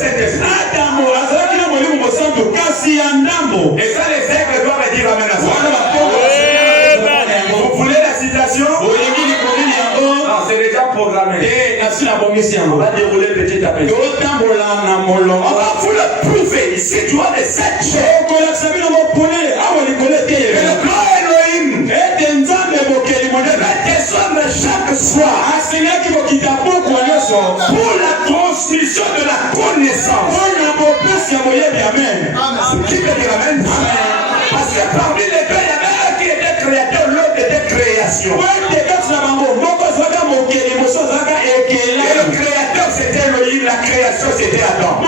Saint-Esprit. Adamo azalaki na molimo mosantu kasi ya ndambo. Et ça les aigles doivent dire amen à ça. Vous voulez la citation? Non, c'est déjà programmé. On va dérouler petit à petit. On va vous le prouver ici. Tu vois les 7 choses. Et le grand Elohim descendre chaque soir pour la transmission de la connaissance. Qui peut dire amen? Parce que parmi les deux, il y avait un qui était créateur, l'autre était création. Et le créateur c'était Elohim, la création c'était Adam.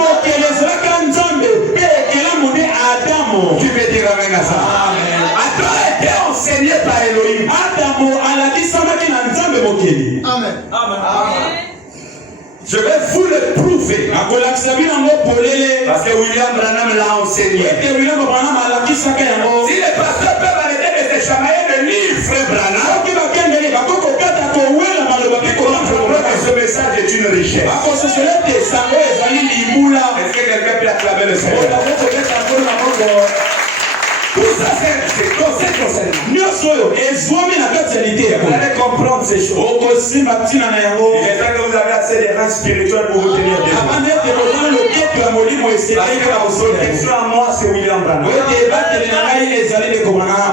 Qui peut dire amen à ça? Adam était enseigné par Elohim. Amen. Je vais vous le prouver. Parce que William Branham l'a enseigné. Si les pasteurs peuvent arrêter de se chamailler de livre, frère Branham, ce message est une richesse. Est-ce que quelqu'un peut acclamer le Seigneur? Tout ça c'est concernant. Vous allez comprendre ces choses. J'espère que vous avez assez de rangs spirituels pour vous tenir debout. Votre question à moi c'est William Branham.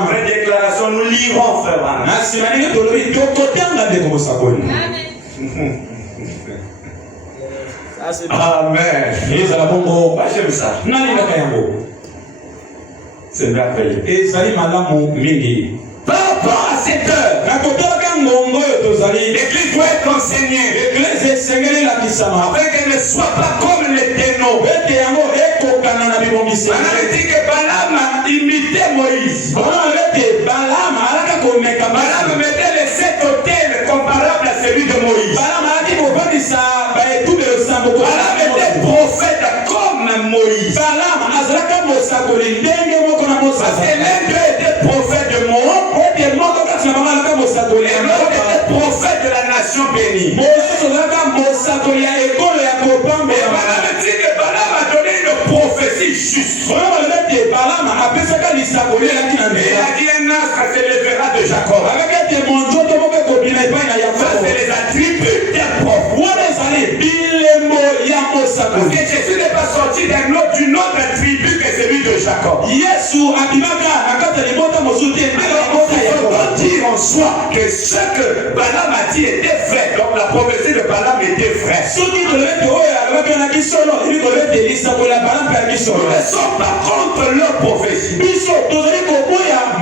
Vraie déclaration, nous lirons frère Branham. Amen. Moi j'aime ça. C'est merveilleux. Par rapport à cette heure, l'église doit être enseignée. Afin qu'elle ne soit pas comme les dénoms. On a dit que Balaam imitait Moïse. Balaam mettait les 7 autels comparables à celui de Moïse. Balaam était prophète comme Moïse. Parce que l'un d'eux était prophète de Moab. Et l'autre était prophète de la nation bénie. Et Balaam dit que Balaam a donné une prophétie juste. Et il a dit un astre se lèvera de Jacob. Ça c'est les attributs des prophètes. Parce que Jésus n'est pas sorti d'une autre tribu que celui de Jacob. Alors, dire en soi que ce que Balaam a dit était vrai. Donc la prophétie de Balaam était vraie. Nous ne sommes pas contre leur prophétie.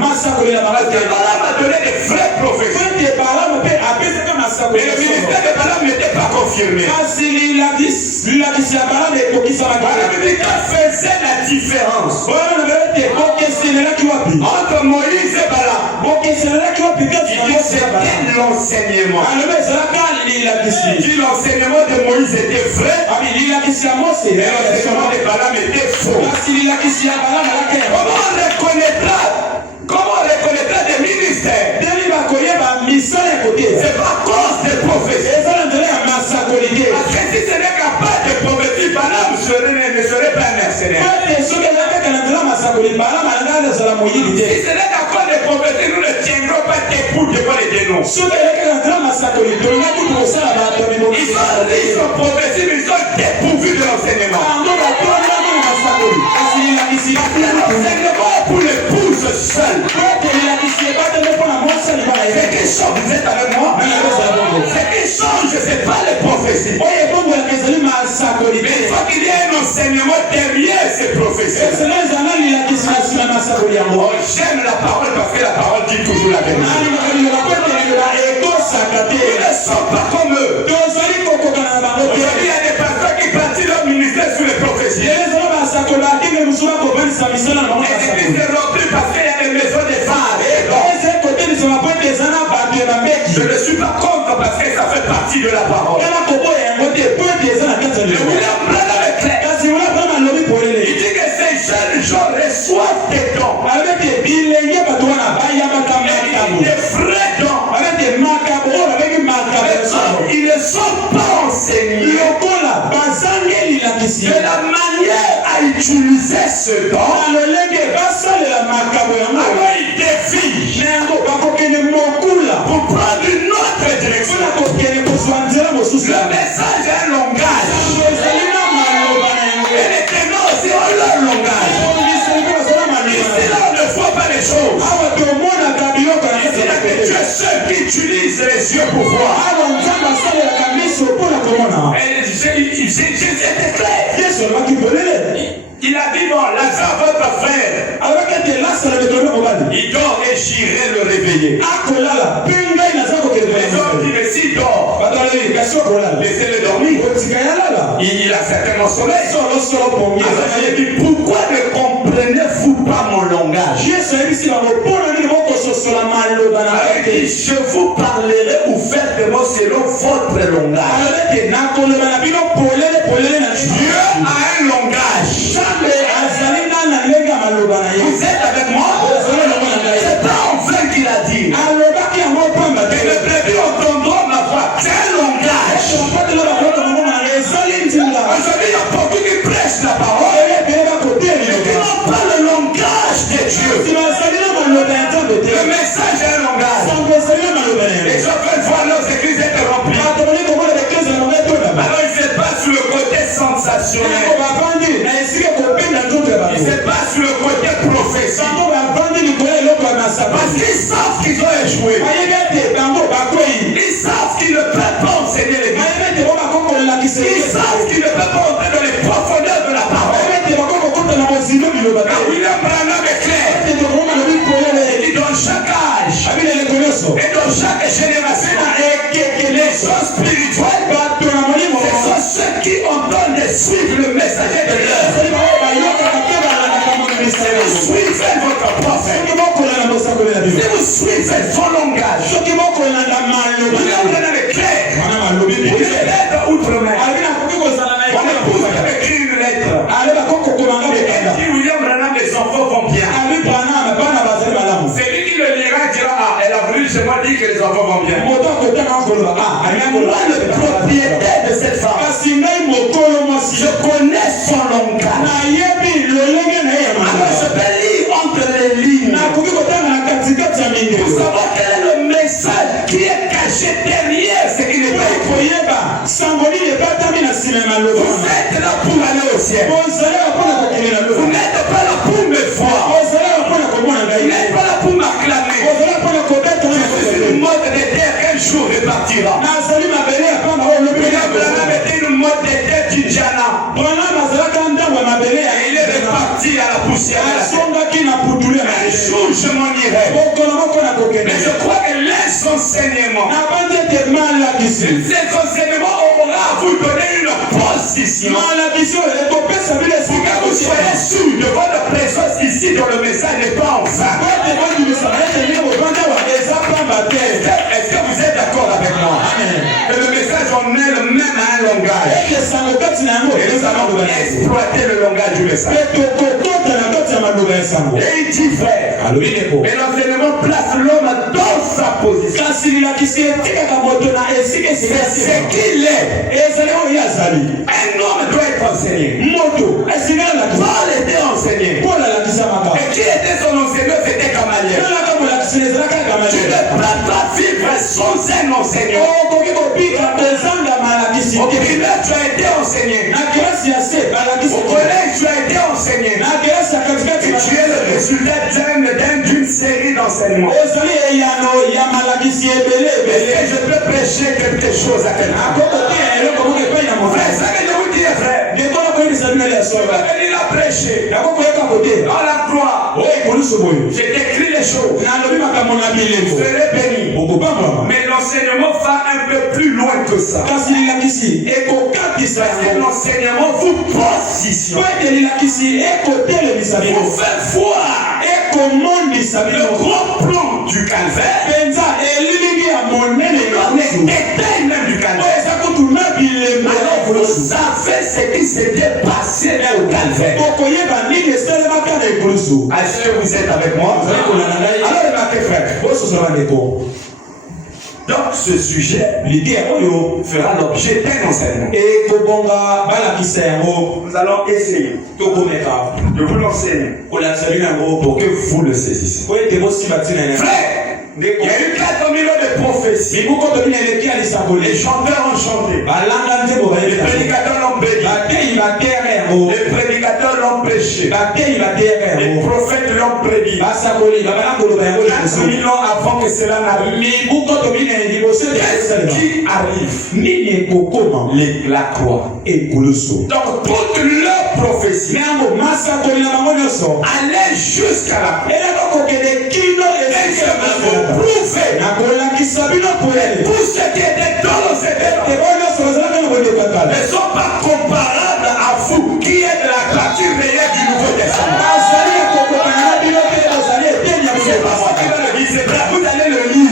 Parce que Balaam a donné de vraies prophéties. Mais le ministère de Balaam n'était pas confirmé. Balaam dit qu'il faisait la différence entre Moïse et Balaam. Il dit c'était l'enseignement. Il dit l'enseignement de Moïse était vrai et l'enseignement de Balaam était faux. Comment on reconnaîtra des ministères? C'est pas à cause des prophéties. Parce que si ce n'est qu'à part de prophéties, Balaam ne serait pas mercenaire. Si ce n'est qu'à cause des prophéties, nous ne tiendrons pas debout devant les dénoms. Ils sont riches en prophéties, mais ils sont dépourvus de l'enseignement. L'enseignement pour l'épouse seule. C'est qui change, vous êtes avec moi? C'est qui change, c'est pas les prophéties. Mais il faut qu'il y ait un enseignement derrière ces prophéties. Oh, j'aime la parole parce que la parole dit toujours la vérité. Ils ne sont pas comme eux. Aujourd'hui, il y a des pasteurs qui bâtissent leur ministère sur les prophéties. Et l'église est remplie parce qu'il y a des maisons de femmes. Je ne suis pas contre parce que ça fait partie de la parole. Le William Branham est clair. Il dit que ces jeunes gens reçoivent des dons. Des vrais dons. Ils ne sont pas enseignés. de la manière à utiliser ce don, alors il défie pour prendre une autre direction. Le message est un langage. Et les ténors aussi ont leur langage. Ici là, on ne voit pas les choses. Ici là, que Dieu seul qui utilise les yeux pour voir. Et Jésus était clair. Il a dit, bon, Lazare, votre frère, il dort et j'irai le réveiller. Les hommes disent, mais s'il dort, laissez-le dormir. Il a certainement sommeil. Alors j'ai dit, pourquoi ne comprenez-vous pas mon langage? Alors il dit, je vous parlerai ouvertement selon votre langage. Dieu a un langage. Vous êtes avec moi? C'est pas en vain qu'il a dit. Et les brebis entendront ma voix. C'est un langage. Aujourd'hui, il y a beaucoup qui prêchent la parole, mais qui n'ont pas le langage de Dieu. Le message est un langage. Les gens veulent voir leurs églises être remplies. Alors ils se passent sur le côté sensationnel. Ils se passent sur le côté prophétique. Parce qu'ils savent qu'ils ont échoué. Ils savent qu'ils ne peuvent pas enseigner les gens. Ils savent qu'ils ne peuvent pas entrer dans les profondeurs de la parole. William Branham est clair. Il dit dans chaque âge et dans chaque génération, les choses spirituelles, ce sont ceux qui entendent et suivent le messager de l'heure. Si vous suivez votre prophète, si vous suivez son langage, William Branham est clair. Il est lettre outre-mer. Mon épouse avait écrit une lettre. Elle dit William Branham, les enfants vont bien. C'est lui qui le lira et dira, ah, elle a voulu chez moi dire que les enfants vont bien. Moi, le propriétaire de cette femme, je connais son langage. Alors je peux lire entre les lignes pour savoir quel est le message qui est caché derrière ce qui n'est pas écrit. Vous êtes là pour aller au ciel. Vous n'êtes pas là pour me voir. Vous n'êtes pas là pour m'acclamer. Je suis une mode de terre qu'un jour repartira. William Branham était une mode de terre d'Indiana. Et il est reparti à la poussière. Un jour je m'en irai. Mais je crois que les enseignements aura à vous donner une position. Pour que vous soyez sûr de votre présence ici dans le message n'est pas en vain. Est-ce que vous êtes d'accord avec moi? Que le message en elle-même a un langage. Et nous allons exploiter le langage du message. Et il dit frère, et l'enseignement place l'homme dans sa position. C'est ce qu'il est. Un homme doit être enseigné. Paul était enseigné. Et qui était son enseignant? C'était Gamaliel. Tu ne peux pas vivre sans un enseignant. Au primaire, tu as été enseigné. Au collège, tu as été enseigné. Et tu es le résultat d'une série d'enseignements. Est-ce que je peux prêcher quelque chose à quelqu'un? C'est ça que je vous dis, frère. Il a prêché dans la croix. J'ai décrit les choses. Je serai béni. Mais l'enseignement va un peu plus loin que ça. C'est l'enseignement vous positionne. Vous fait voir le grand plan du calvaire. Les détails même du calvaire. Alors vous savez ce qui s'était passé au calvaire. Est-ce que vous êtes avec moi? Alors remarquez frère. Donc ce sujet fera l'objet d'un enseignement. Nous allons essayer de vous l'enseigner pour que vous le saisissiez. Frère, il y a eu 4 millions de prophéties. Les chanteurs ont chanté. Les prédicateurs l'ont béni. Les prédicateurs l'ont prêché. Les prophètes l'ont prédit. 4 millions avant que cela n'arrive. Qu'est-ce qui arrive? La croix. Donc toute leur prophétie allait jusqu'à la croix. Prouver tout ce qui était dans le Seigneur ne sont pas comparables à vous qui êtes de la partie réelle du Nouveau Testament. C'est pas moi qui vais le dire, c'est vrai, vous allez le lire.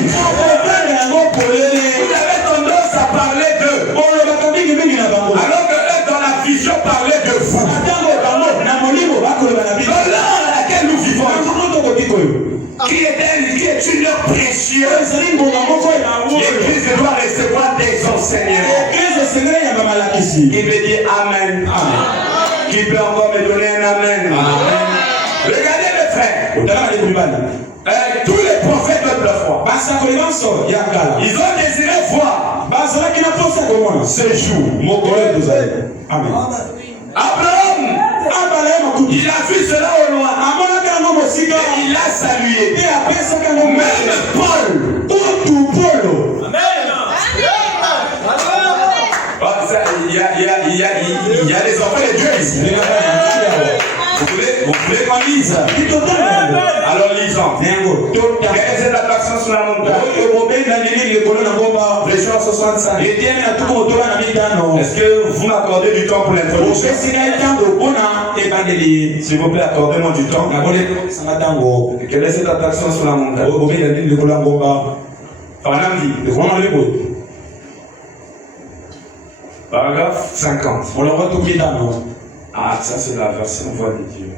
Vous avez tendance à parler d'eux, alors que eux dans la vision parlaient de vous. Dans l'heure à laquelle nous vivons, qui est une heure précieuse, l'Église doit recevoir des enseignements. Il veut dire Amen. Qui peut encore me donner un Amen? Regardez mes frères. Tous les prophètes de la foi, ils ont désiré voir ce jour. Amen. Abraham, il a vu cela au loin. Et il a salué. Même Paul. Il y a des enfants de Dieu ici. Vous voulez qu'on lise? Alors lisons. Quelle est cette attraction sur la montagne? Version 65. Est-ce que vous m'accordez du temps pour l'introduction? S'il vous plaît, accordez-moi du temps. Quelle est cette attraction sur la montagne? Paragraphe 50. Ah, ça c'est la version voix de Dieu.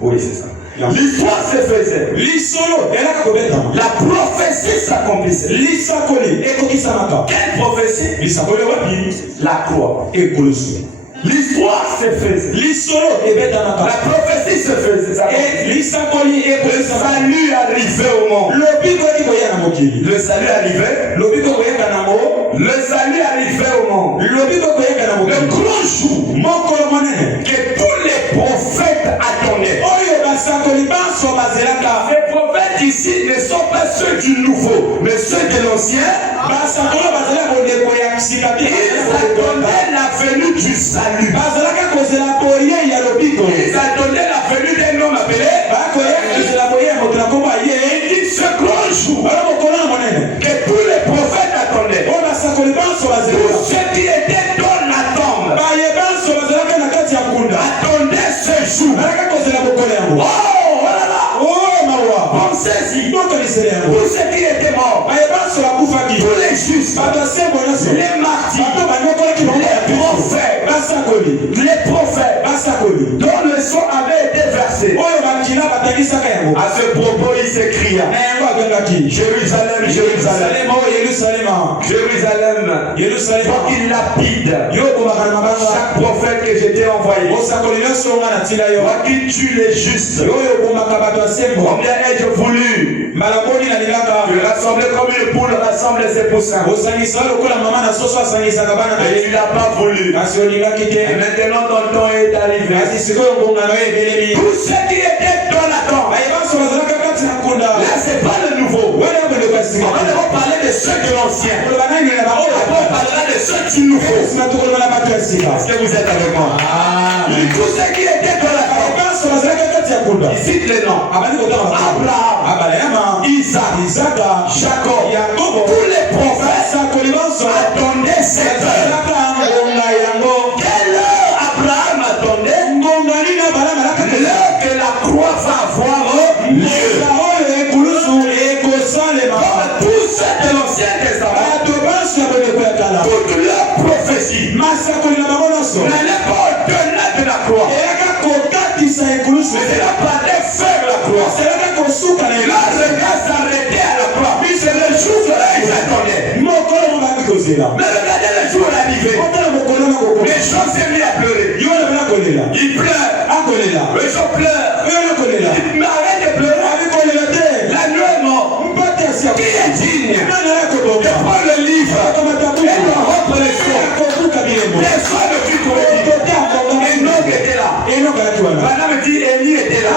Oui, c'est ça. L'histoire se faisait. La prophétie s'accomplissait. Quelle prophétie? La croix. L'histoire se faisait. La prophétie se faisait. Le salut arrivait au monde. Le salut arrivait. Le salut arrivait au monde. Le grand jour que tous les prophètes attendaient. Ces prophètes ici ne sont pas ceux du nouveau, mais ceux de l'ancien. Ils attendaient la venue du salut. Ils attendaient la venue d'un homme appelé. Il dit ce grand jour que tous les prophètes attendaient. Tous ceux qui étaient dans l'attente attendaient ce jour. Pensez-y. Tous ceux qui étaient morts, tous les justes, les martyrs, les prophètes, dont le sang avait été versé. À ce propos, il s'écria: Jérusalem, Jérusalem, Jérusalem, toi qui lapide chaque prophète que je t'ai envoyé, toi qui tue les justes. Combien ai-je voulu te rassembler comme une poule rassemble ses poussins, et tu n'as pas voulu. Et maintenant ton temps est arrivé. Tous ceux qui étaient dans l'attente, là c'est pas le nouveau. On va d'abord parler de ceux de l'ancien. Après on parlera de ceux du nouveau. Est-ce que vous êtes avec moi? Tous ceux qui étaient dans l'attente, il cite les noms: Abraham, Isaac, Jacob, tous les prophètes attendaient cette heure. Quelle heure Abraham attendait? L'heure que la croix va avoir lieu. Comme tous ceux de l'Ancien Testament, toute leur prophétie n'allait pas au-delà de la croix. Mais cela parlait faire la croix. Leur regard s'arrêtait à la croix. C'est le jour que ils attendaient. Mais regardez le jour arrivé. Les gens s'est mis à pleurer. Il pleure. Les gens pleurent. Mais arrête de pleurer. La nuit est morte. Qui est digne de prendre le livre et de rompre les sons? Personne ne fut trouvé. Enoch était là. Madame dit Élie était là.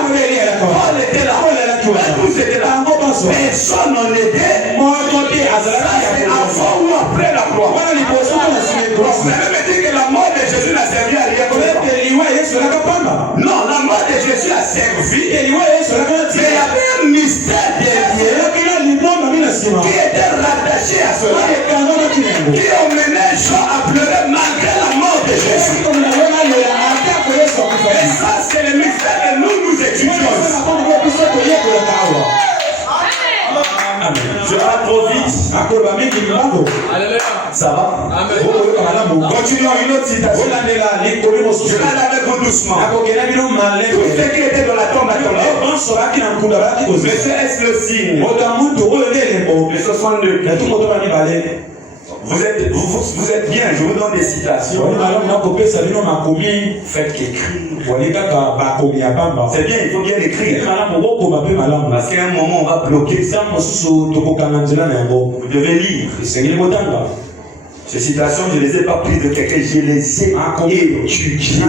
Paul était là. Tous étaient là. Personne n'en était. Ça c'est avant ou après la croix. Ça veut dire que la mort de Jésus n'a servi à rien. Non, la mort de Jésus a servi. Mais il y avait un mystère derrière qui était rattaché à cela. Qui emmenait Jean à pleurer malgré la mort de Jésus. Et ça, c'est le mystère que nous étudions. Je parle trop vite. Ça va? Continuons une autre citation. Je parle avec vous doucement. Tout ce qui était dans la tombe a tombé. Mais est-ce le signe? Le 62. Vous êtes bien, je vous donne des citations. Faites qu'écrire. C'est bien, il faut bien écrire. Parce qu'à un moment, on va bloquer ça. Vous devez lire. Ces citations, je ne les ai pas prises de quelqu'un, je les ai étudiées.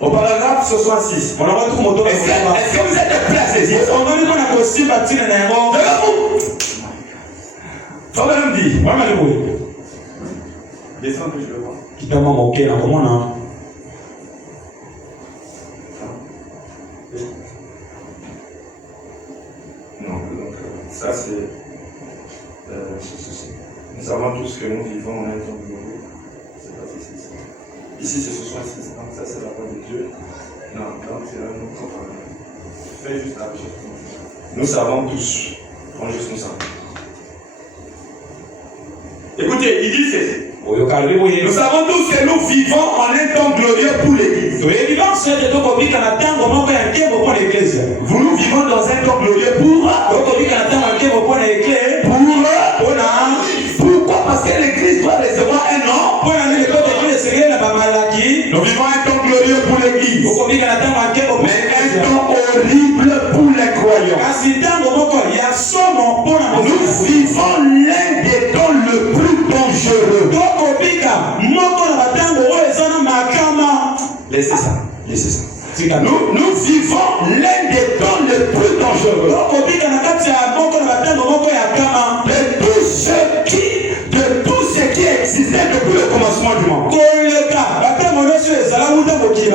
Au paragraphe 66. Est-ce que vous êtes prêts à saisir? Faut même dire. Descends que je le vois. Non, donc ça c'est ceci. Nous savons tous que nous vivons en un temps glorieux. C'est pas ici. Ici c'est 66. Donc ça c'est la parole de Dieu. Non, donc c'est un autre. Fais juste la recherche. Nous savons tous. Prends juste nous savons. Écoutez, il dit ceci. Nous savons tous que nous vivons en un temps glorieux pour l'Église. Vous nous vivons dans un temps glorieux pourquoi? Parce que l'Église doit recevoir un nom. Nous vivons un temps glorieux pour l'Église. Mais un temps horrible pour les croyants. Nous vivons l'un des temps le plus dangereux. Laissez ça. Nous vivons l'un des temps le plus dangereux. De tout ce qui existait depuis le commencement du monde.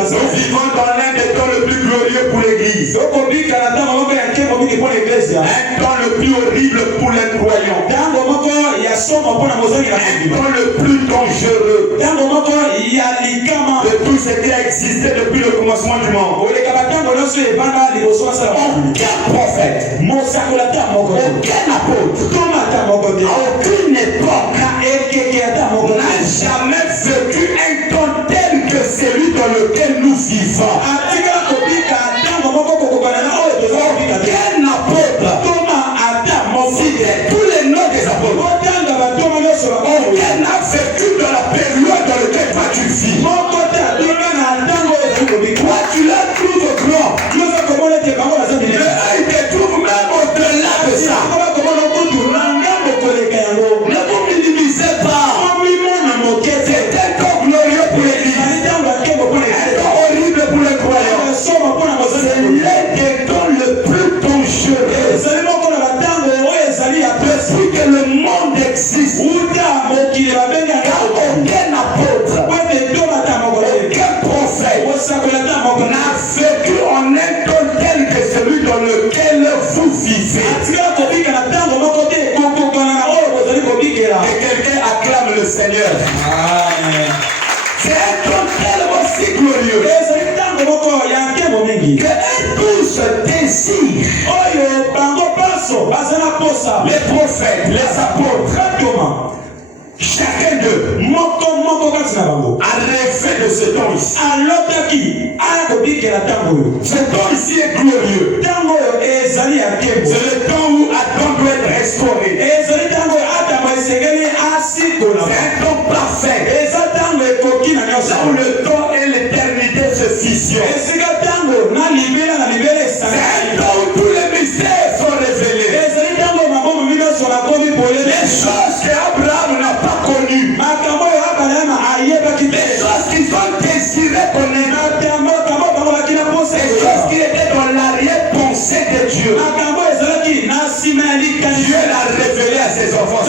Nous vivons dans l'un des temps le plus glorieux pour l'Église. Un temps le plus horrible pour les croyants. Un temps le plus dangereux de tout ce qui a existé depuis le commencement du monde. Aucun prophète, aucun apôtre, à aucune époque n'a jamais vécu un temps tel que celui dans lequel nous vivons. Aucun apôtre, citez tous les noms des apôtres, aucun n'a vécu dans la période dans laquelle toi tu vis. Toi tu la trouves grand. Mais il te trouve même au-delà de ça. Ne vous minimisez pas. C'est un temps glorieux pour l'Église. Un temps horrible pour les croyants. C'est l'un des temps le plus dangereux. Depuis que le monde existe, car aucun apôtre, aucun prophète n'a vécu en un temps tel que celui dans lequel vous vivez. Et quelqu'un acclame le Seigneur. C'est un temps tellement si glorieux que un tous désire. Les prophètes, les apôtres, chacun d'eux a rêvé de ce temps ici. Ce temps ici est glorieux. C'est le temps où Adam doit être choses qu'ils ont désiré connaître, les choses qui étaient dans l'arrière-pensée de Dieu, Dieu l'a révélé à ses enfants.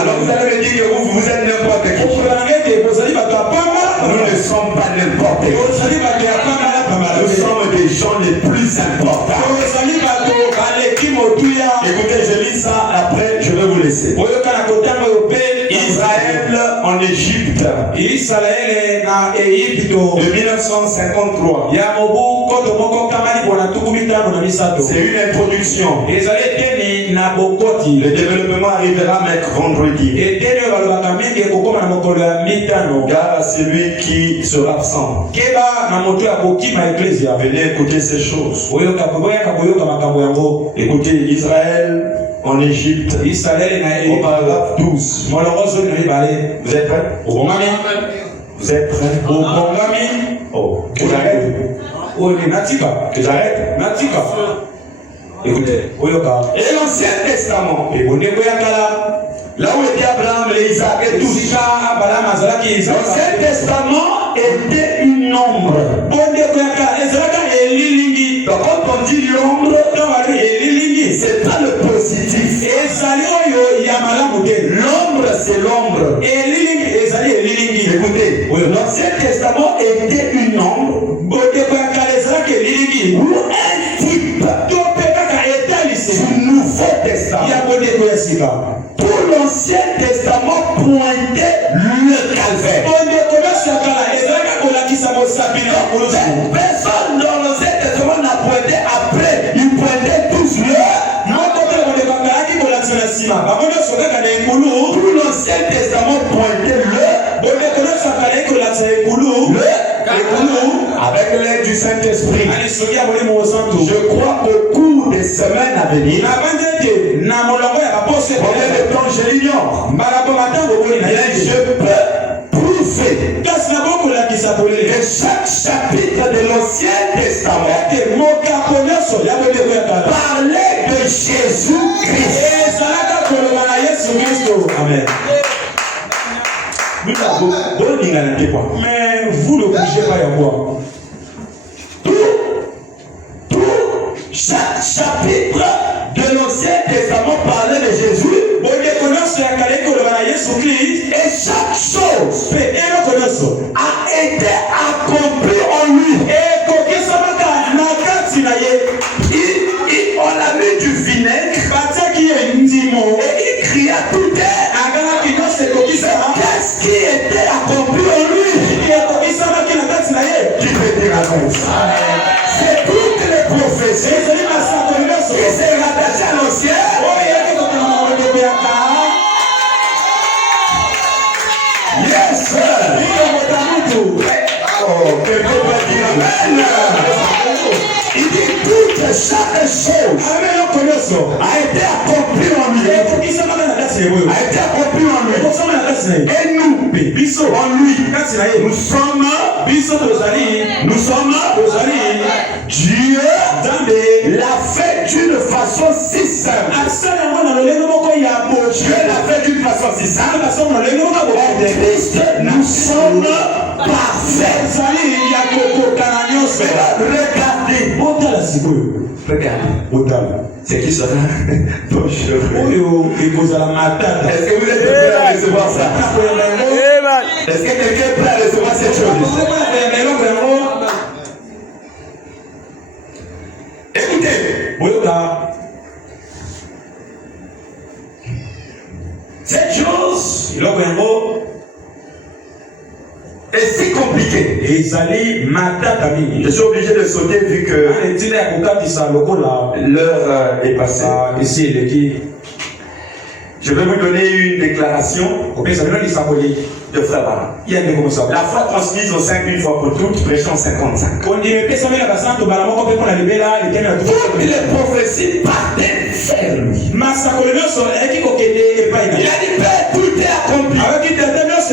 Alors vous allez me dire que vous êtes n'importe qui. Nous ne sommes pas n'importe qui. Nous sommes des gens les plus importants. Écoutez, je lis ça, après je vais vous laisser. Israël en Égypte de 1953. C'est une introduction. Le développement arrivera vendredi. Car à celui qui sera absent, venez écouter ces choses. Écoutez, Israël en Égypte, au paragraphe 12. Vous êtes prêts? Vous êtes prêts? Oh, que j'arrête? Que j'arrête? Écoutez. Et l'Ancien Testament, là où était Abraham, Isaac et tout ça, l'Ancien Testament était une ombre. Donc quand on dit l'ombre, c'est pas le positif. L'ombre, c'est l'ombre. Écoutez, l'Ancien Testament était une ombre ou un type du Nouveau Testament. Tout l'Ancien Testament pointait le calvaire. Personne dans l'Ancien Testament n'a pointé après. Il pointait tous le. Tout l'Ancien Testament pointait le. Avec l'aide du Saint-Esprit. Je crois qu'au cours des semaines à venir, combien de temps je l'ignore, mais je peux prouver que chaque chapitre de l'Ancien Testament parlait de Jésus-Christ. Amen. Mais vous ne bougez pas, chaque chapitre de l'Ancien Testament parlait de Jésus. Et chaque chose a été accomplie en lui. On a mis du vinaigre et il cria tout terre. Qu'est-ce qui était accompli en lui? Qui peut dire amen? C'est toutes les prophéties qui se rattachent à l'ancien. Yes, sir. Oh, quelqu'un va dire amen. Il dit toute chaque chose a été accomplie en lui. A été accomplie en lui. Et nous, en lui, nous sommes Dieu l'a fait d'une façon si simple. Dieu l'a fait d'une façon si simple. En Christ, nous sommes parfaits. Regardez. C'est qui sera ton cheveu? Est-ce que vous êtes prêts à recevoir ça? Est-ce que quelqu'un est prêt à recevoir cette chose? Écoutez. Cette chose est si compliquée. Je suis obligé de sauter vu que l'heure est passée. Je vais vous donner une déclaration de Frère Barra. La foi transmise au 5 une fois pour toutes, prêchons 55. Toutes les prophéties partaient vers lui. Il a dit, Père, tout est accompli. Ne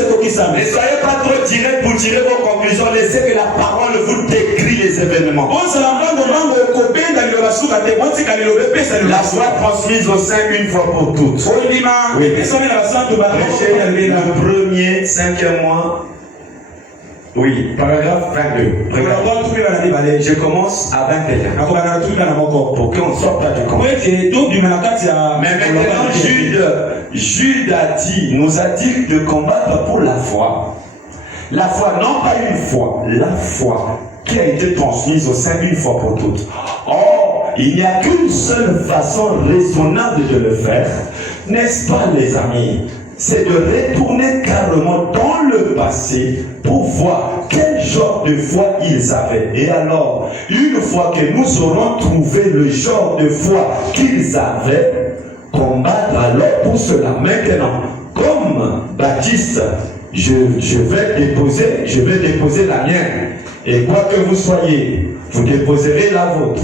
soyez pas trop tirés pour tirer vos conclusions. Laissez que la parole vous décrit les événements. La foi transmise au sein une fois pour toutes. Oui. Prêchez le premier, 5e mois. Oui, paragraphe 22. Je commence à 21. Pour qu'on sorte pas du compte. Mais maintenant, Jude nous a dit de combattre pour la foi. La foi, non pas une foi, la foi qui a été transmise au sein d'une fois pour toutes. Or, il n'y a qu'une seule façon raisonnable de le faire, n'est-ce pas les amis? C'est de retourner carrément dans le passé pour voir quel genre de foi ils avaient. Et alors, une fois que nous aurons trouvé le genre de foi qu'ils avaient, combattre alors pour cela. Maintenant, comme Baptiste, je vais déposer la mienne. Et quoi que vous soyez, vous déposerez la vôtre.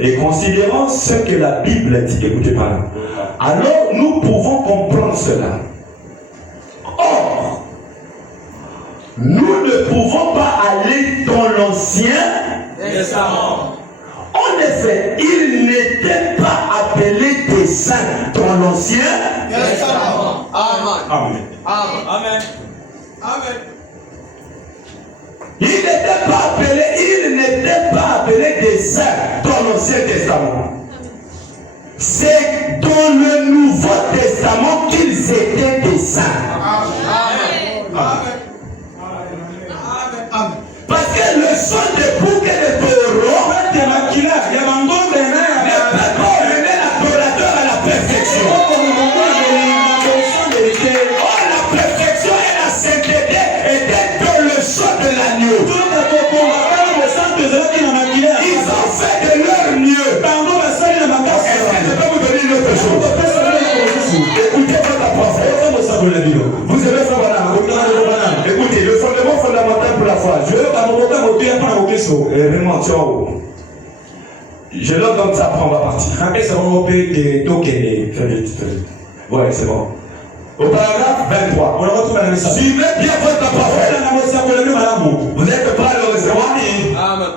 Et considérant ce que la Bible dit, écoutez pas. Alors nous pouvons comprendre cela. Or, nous ne pouvons pas aller dans l'Ancien Testament. En effet, ils n'étaient pas appelés des saints dans l'Ancien Testament. Amen. Amen. Amen. Amen. Ils n'étaient pas appelés des saints dans l'Ancien Testament. C'est dans le Nouveau Testament qu'ils étaient des saints. Amen. Amen. Amen. Parce que le sang de bouc et de taureau ne peut pas mener l'adorateur à la perfection. La perfection et la sainteté étaient dans le sang de l'agneau. Ils ont fait de leur mieux. Est-ce que je peux vous donner une autre chose? Écoutez votre prophète. Vous aimez ça, voilà. Écoutez, le fondement fondamental pour la foi. Je leur donne ça, après on va partir. Fais vite, fais vite. Ouais, c'est bon. Au paragraphe 23. Suivez bien votre prophète. Vous êtes prêts à le recevoir? Amen.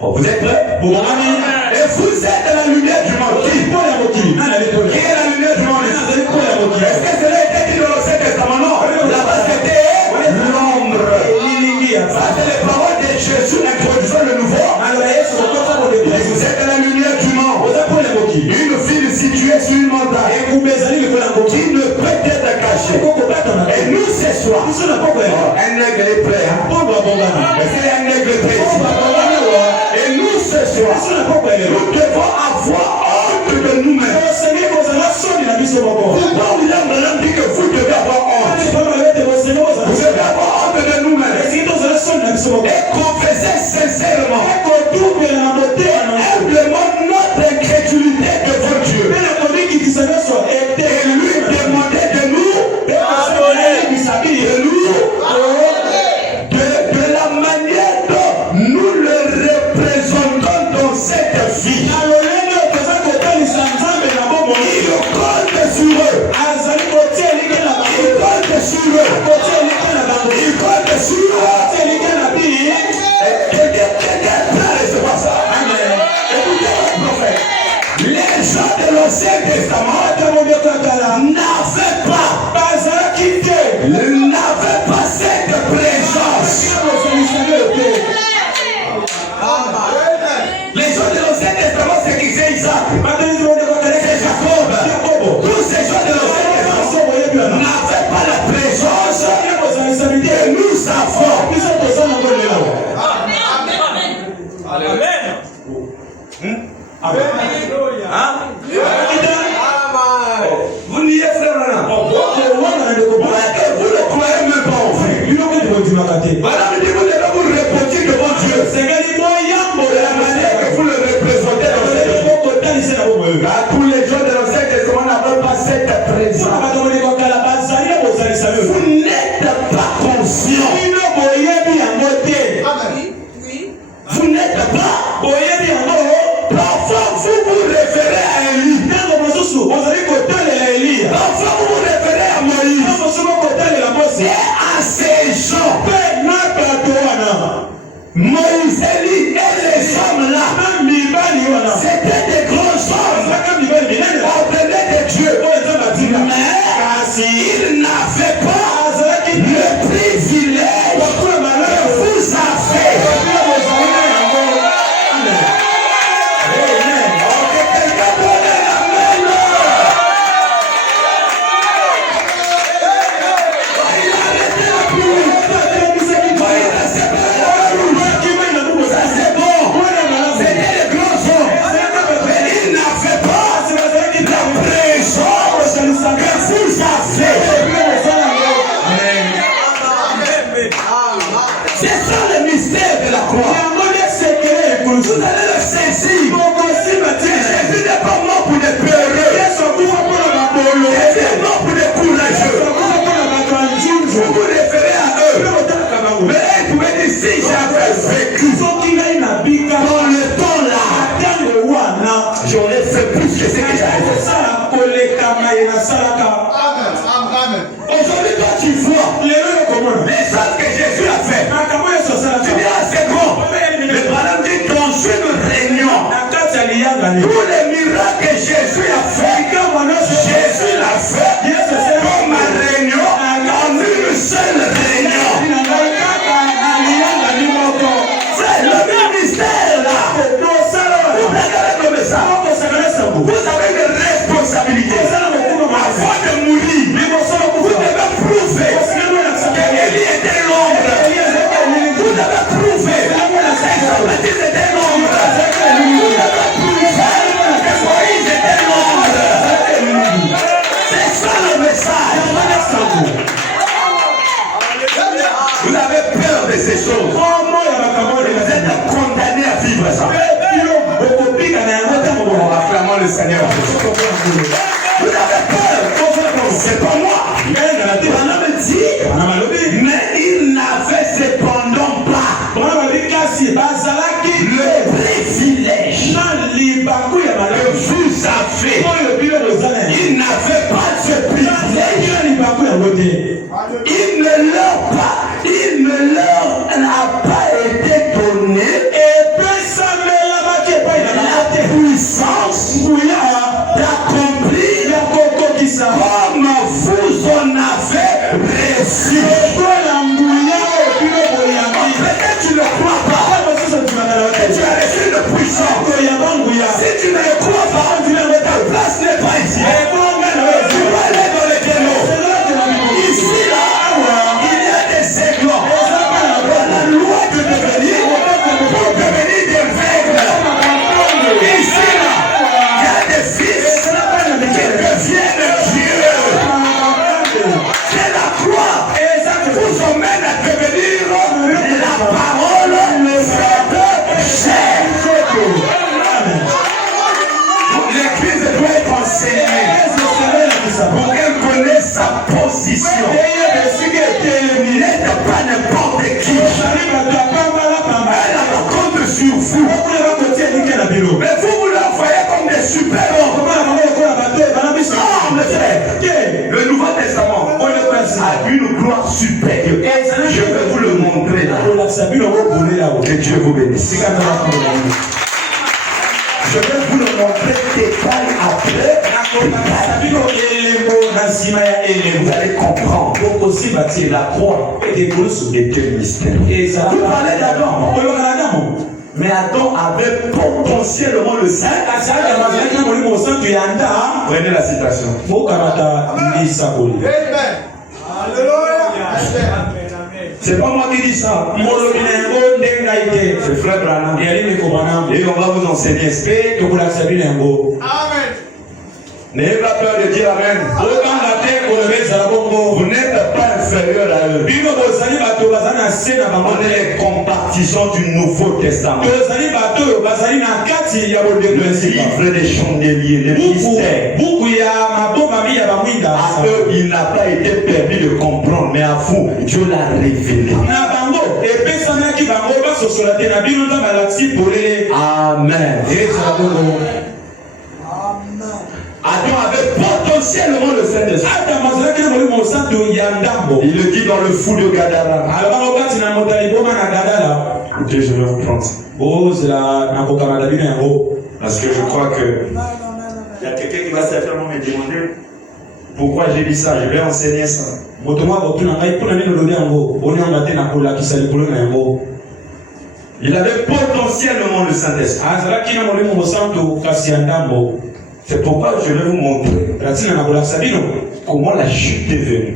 Vous êtes prêts? Et vous êtes la lumière du monde. Qui est la lumière du monde? Est-ce que cela était dit dans l'Ancien Testament? Non. Là-bas c'était l'ombre. Ça c'est les paroles de Jésus introduisant le nouveau. Vous êtes la lumière du monde. Une ville située sur une montagne qui ne peut être cachée. Et nous ce soir, un aigle est prêt. Est-ce qu'il y a un aigle prêt ici? Et nous ce soir, nous devons avoir honte de nous-mêmes. Pourquoi William Branham dit que vous devez avoir honte? Vous devez avoir honte de nous-mêmes. Et confesser sincèrement, humblement notre incrédulité devant Dieu. Et lui demander de nous, de la manière dont nous le représentons dans cette vie. Il compte sur eux. Les gens de l'Ancien Testament n'avaient pas cette présence. Les gens de l'Ancien Testament, c'est qui? C'est Isaac, c'est Jacob. Tous ces gens de l'Ancien Testament n'avaient pas la présence que nous avons. Amen. Vous niez frère Rana. Vous ne croyez même pas en vrai. Voilà, mais vous devez vous répéter devant Dieu. C'est la manière que vous le représentez dans cette vie. Tous les gens de l'Ancien Testament n'avaient pas cette présence. Vous n'êtes pas conscient. Vous n'êtes pas. Parfois vous vous référez à Élie. Parfois vous vous référez à Moïse. Et à ces gens. Moïse, Élie et les hommes là, c'était des grands C'est ça le mystère de la croix. Vous allez le saisir. Jésus n'est pas mort pour les peureux. Jésus est mort pour les courageux. Vous vous référez à eux. Mais vous pouvez dire si j'avais vécu dans le temps là, j'aurais fait plus que ce que j'avais fait. Aujourd'hui, toi tu vois les choses que Jésus a fait. Tu dis ah c'est bon. Mais pendant que dans une réunion, tous les miracles que Jésus a fait, Jésus l'a fait dans ma réunion, en une seule réunion. Frère, le ministère là, vous regardez comme ça. Vous avez une responsabilité. Avant de mourir, vous devez prouver qu'Élie était l'ombre. Vous devez prouver que Jean-Baptiste était l'ombre. Vous devez prouver que Moïse était l'ombre. C'est ça le message. Vous avez peur de ces choses. Vous êtes condamné à vivre ça. Acclamons le Seigneur. Vous avez peur. C'est pas moi. Mais il n'avait cependant pas le privilège que vous avez. Il n'avait pas ce privilège. Il ne leur a pas été donné la puissance d'accomplir comme vous en avez reçu. Peut-être tu ne crois pas que tu as reçu une puissance. Si tu ne le crois pas, ta place n'est pas ici. Tu vas aller dans les ténèbres. Ici, là, il y a des aiglons. La loi de devenir pour devenir des règles. Ici, là, il y a des fils qui deviennent Dieu. C'est la croix vous emmène à devenir la parole faite chair. L'église doit être enseignée pour qu'elle connaisse sa position. Il n'est pas n'importe qui. Elle a compte sur vous. Mais vous la voyez comme des super-hommes. Non, mes frères. Le Nouveau Testament a une gloire supérieure. Je vais vous le montrer là. Que Dieu vous bénisse. Je vais vous le montrer détail après. Vous allez comprendre. La croix était mystère. Vous parlez d'Adam. Mais Adam avait potentiellement le sein. Prenez la citation. C'est pas moi qui dis ça. C'est frère Branham. Et on va vous enseigner. Amen. N'ayez pas peur de dire Amen. Vous n'êtes pas inférieur à eux. On est les compartisans du Nouveau Testament. Le livre des chandeliers, le mystère. À eux, il n'a pas été permis de comprendre, mais à vous, Dieu l'a révélé. Amen. Adam avait potentiellement le Saint-Esprit. Il le dit dans le fou de Gadara. Écoutez, je vais vous prendre. Parce que je crois que il y a quelqu'un qui va certainement me demander pourquoi j'ai dit ça. Je vais enseigner ça. Il avait potentiellement le Saint-Esprit. C'est pourquoi je vais vous montrer comment la chute est venue.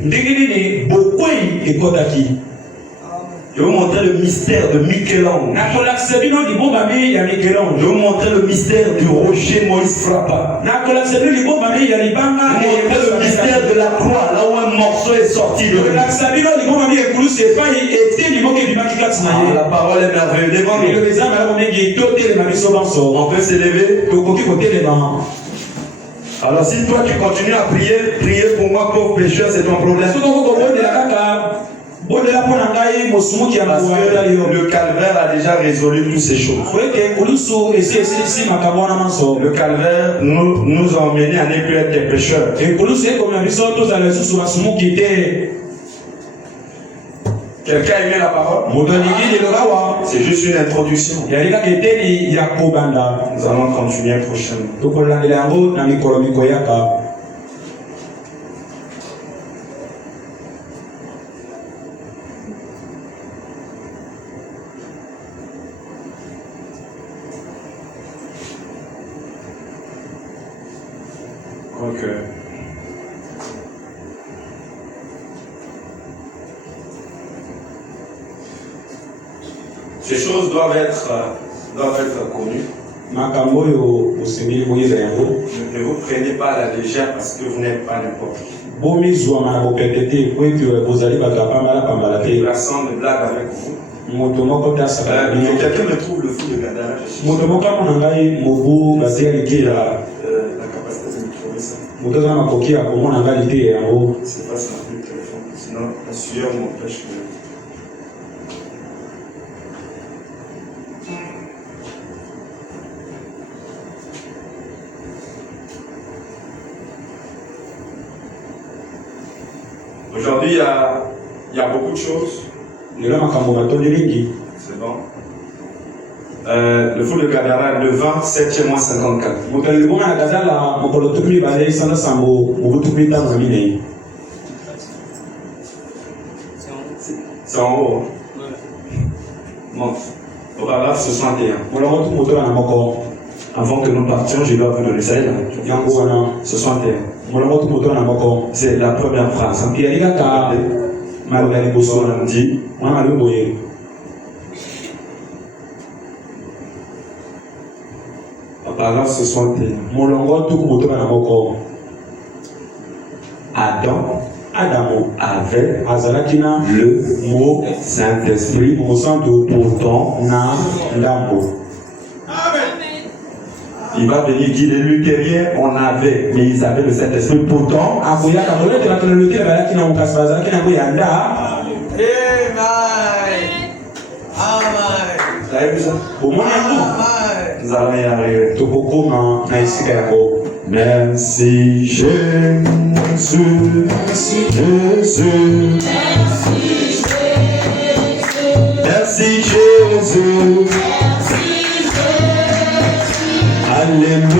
Je vais vous montrer le mystère de Michel-Ange. Je vais vous montrer le mystère du rocher Moïse frappa. Je vais vous montrer le mystère de la croix, là où un morceau est sorti de lui. La parole est merveilleuse devant nous. On peut s'élever. Alors si toi tu continues à prier pour moi pauvre pécheur, c'est ton problème. Parce que le calvaire a déjà résolu toutes ces choses. Le calvaire nous a emmenés à ne plus être des pécheurs. Quelqu'un a aimé la parole? C'est juste une introduction. Nous allons continuer prochainement. Ok. Ces choses doivent être connues. Ne vous prenez pas à la légère parce que vous n'êtes pas n'importe qui. La sang de blague avec vous. Quelqu'un me trouve le fou de Gadara. Je suis sûr. La capacité de me trouver ça. C'est pas ça plus le téléphone. Sinon, la sueur m'empêche que. Aujourd'hui, il y a beaucoup de choses. C'est bon. Le fou de Gadara, le 20, 7e mois 54. C'est en haut. Bon. Au paragraphe 61. Avant que nous partions, je dois vous donner ça. 61. C'est la première phrase. On dit paragraphe 61. Adam avait le mot Saint-Esprit pourtant il va venir dire les luthériens on avait mais ils avaient le Saint-Esprit pourtant vous avez vu ça? Nous allons y arriver. Merci Jésus. Merci Jésus. Alléluia.